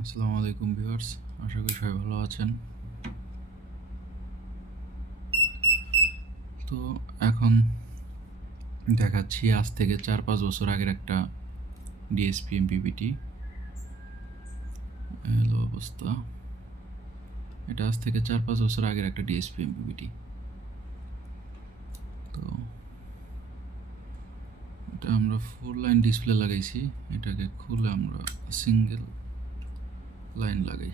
আসসালামু আলাইকুম ভিউয়ার্স, আশা করি সবাই ভালো আছেন। তো এখন দেখাচ্ছি আজ থেকে চার পাঁচ বছর আগের একটা ডিএসপি এমপিপিটি হলো অবস্থা। এটা আজ থেকে চার পাঁচ বছর আগের একটা ডিএসপি এমপিপিটি তো এটা আমরা ফোর লাইন ডিসপ্লে লাগাইছি। এটাকে খুলে আমরা সিঙ্গেল লাইন লাগাই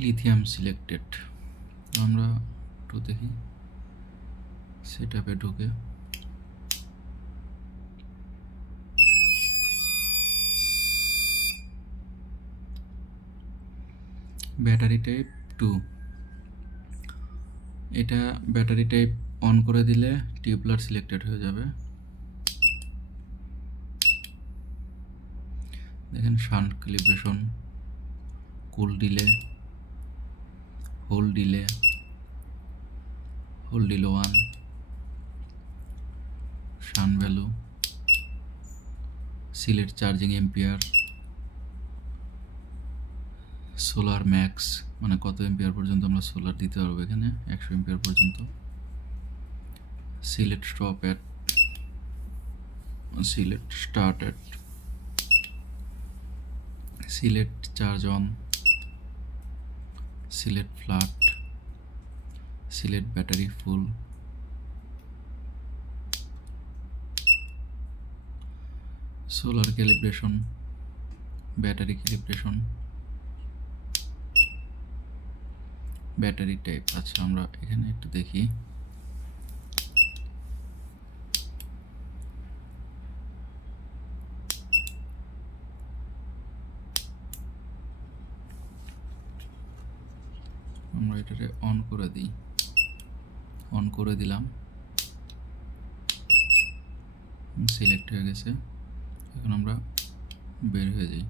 লিথিয়াম সিলেক্টেড আমরা একটু দেখি সেট আপে ঢুকে ব্যাটারি টাইপ টু। এটা ব্যাটারি টাইপ অন করে দিলে টিউবলার সিলেক্টেড হয়ে যাবে। দেখেন shunt calibration, cool delay, hold delay hold delay one shunt value, select charging ampere. Solar max মানে কত এম্পিয়ার পর্যন্ত আমরা সোলার দিতে পারব এখানে? একশো এম্পিয়ার পর্যন্ত। Select stop at select start at select charge on select flat select battery full solar calibration battery calibration battery type. আচ্ছা আমরা এখানে একটু দেখি। আমরা এটাকে অন করে দিই। অন করে দিলাম। সিলেক্ট হয়ে গেছে। এখন আমরা বের হয়ে যাই।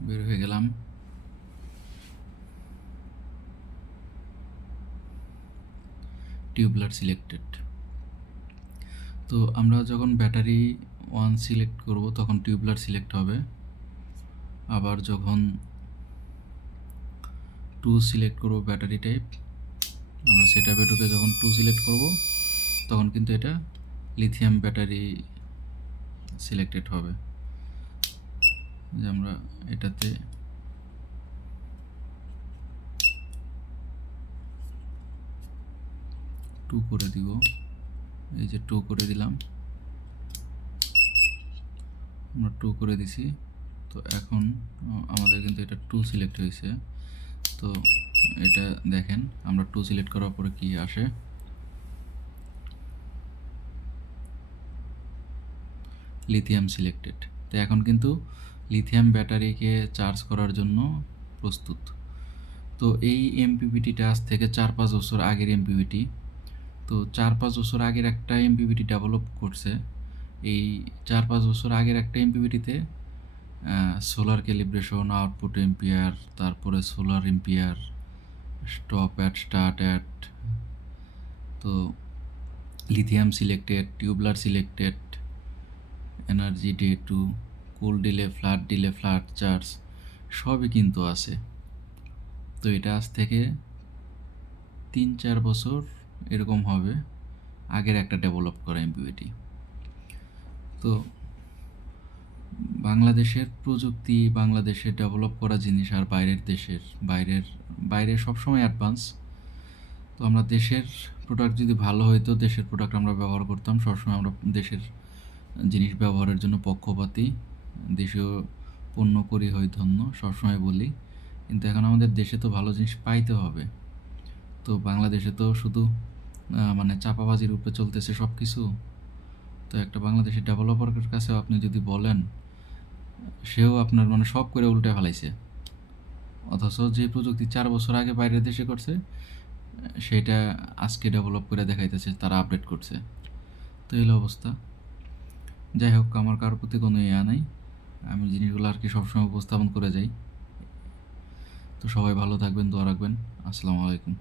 বের হয়ে গেলাম। টিউবলার সিলেক্টেড তো আমরা যখন ব্যাটারি ওয়ান সিলেক্ট করব, তখন টিউবলার সিলেক্ট হবে। আবার যখন টু সিলেক্ট করব ব্যাটারি টাইপ আমরা সেটা ঢুকে যখন টু সিলেক্ট করব, তখন কিন্তু এটা লিথিয়াম ব্যাটারি সিলেক্টেড হবে। যে আমরা এটাতে টু করে দিব। এই যে টু করে দিলাম। আমরা টু করে দিছি। তো এখন আমাদের কিন্তু এটা টু সিলেক্ট হয়েছে। তো এটা দেখেন, আমরা টু সিলেক্ট করার পরে কি আসে? লিথিয়াম সিলেক্টেড তো এখন কিন্তু লিথিয়াম ব্যাটারিকে চার্জ করার জন্য প্রস্তুত। তো এই এমপিপিটিটা আজ থেকে চার পাঁচ বছর আগের এমপিপিটি তো চার পাঁচ বছর আগের একটা এমপিপিটি ডেভেলপ করছে। এই চার পাঁচ বছর আগের একটা এমপিপিটিতে সোলার ক্যালিব্রেশন আউটপুট এম্পিয়ার তারপরে solar ampere stop at start at তো lithium selected tubular selected energy day two cool delay flat delay flat charge সবই কিন্তু আছে। তো এটা আজ থেকে তিন চার বছর এরকম হবে। আগের একটা ডেভেলপ করা এমপিওটি তো বাংলাদেশের প্রযুক্তি, বাংলাদেশে ডেভেলপ করা জিনিস আর বাইরের দেশের, বাইরের, বাইরে সবসময় অ্যাডভান্স তো আমরা দেশের প্রোডাক্ট যদি ভালো হইতো, দেশের প্রোডাক্ট আমরা ব্যবহার করতাম। সবসময় আমরা দেশের জিনিস ব্যবহারের জন্য পক্ষপাতী। দেশীয় পণ্য করি হয় ধন্য সবসময় বলি। কিন্তু এখন আমাদের দেশে তো ভালো জিনিস পাইতে হবে। তো বাংলাদেশে তো শুধু মানে চাপাবাজির উপরে চলতেছে সব কিছু তো একটা বাংলাদেশের ডেভেলপারের কাছেও আপনি যদি বলেন, সেও আপনার মানে সব করে উল্টে ফেলাইছে। অথচ যে প্রযুক্তি চার বছর আগে বাইরের দেশে করছে, সেটা আজকে ডেভেলপ করে দেখাইতেছে, তারা আপডেট করছে। তো এই অবস্থা। যাই হোক, আমার কারোর প্রতি কোনো ইয়া নাই। আমি জিনিসগুলো আর কি সবসময় উপস্থাপন করে যাই। তো সবাই ভালো থাকবেন, দোয়া রাখবেন। আসসালামু আলাইকুম।